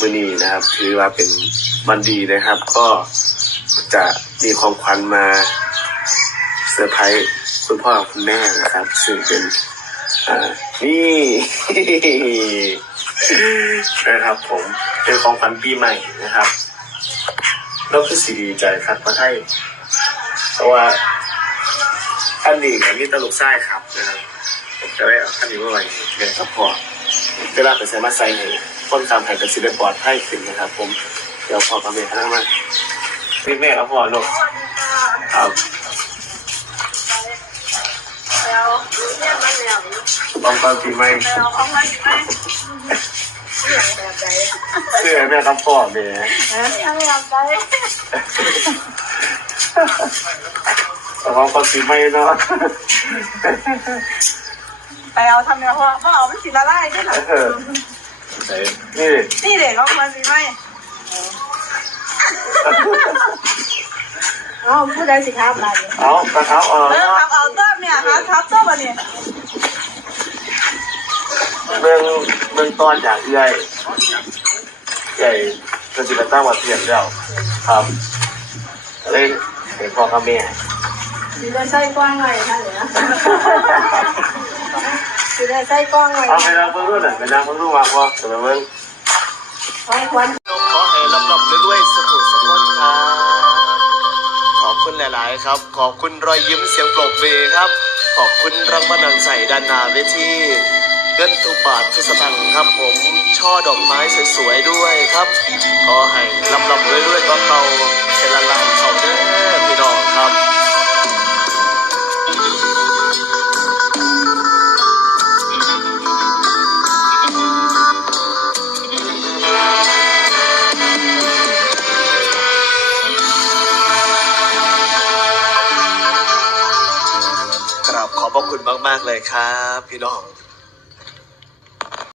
มื่อนี้นะครับ ถือว่าเป็นวันดีนะครับ ก็จะมีของขวัญมาเซอร์ไพรส์คุณพ่อคุณแม่นะครับ ซึ่งเป็นนี่นะครับ ผมเป็นของขวัญปีใหม่นะครับเราคือสีดีใจครับพระไทยเพราะว่าอันนี้กับนี่ตลกไส้ครับนะครับจะได้เอาอันนี้มาไว้เดี๋ยวครับพอเวลาไปใส่มาใส่ให้ คนตามให้เป็นสิได้ปลอดภัยขึ้นนะครับ ผมเดี๋ยวพอกับแม่ข้างมานี่แม่ครับพ่อลูกครับแล้วเนี่ยมันแล้วของขวัญปีใหม่แล้วเอามาสิไปเรื่องแบบใดเสื้อแม่ครับพ่อแม่ยังแบบใดของขวัญปีใหม่เนาะไปเอาทำเนี่ยพ่อพ่อเอาไปสิละลายด้วยเหรอเออ ไหนนี่นี่เด็กเขามาสิไหมเอาผู้ใดสิครับล่ะเนี่ยเอากระเท้าเออเออครับเอาเติมเนี่ยครับครับเติมมาเนี่ยเมืองเมืองตอนจากใหญ่ใหญ่จะจิตตั้งวัดเทียนแล้วครับเลยเห็นพ่อกับแม่สิได้ใส่กว้างไว้ท่านเลยนะ สิได้ใส่กว้างไว้เอาไปนั่งเพิ่งรู้น่อยไปนั่งเพิ่งรู้มาพอเดี๋ยวเพิ่งไว้ควันขอให้รับรับด้วยๆสถุสกุลครับขอบคุณหลายๆครับ ขอบคุณรอยยิ้มเสียงปรบเวครับ ขอบคุณรางวัลนังใส่ด้านหน้าเวทีเงินทุกบาททุกสตางค์ครับผมช่อดอกไม้สวยๆด้วยครับ ขอให้รับรับด้วยๆก็เขา พระคุณมาก ๆ เลยครับ พี่น้อง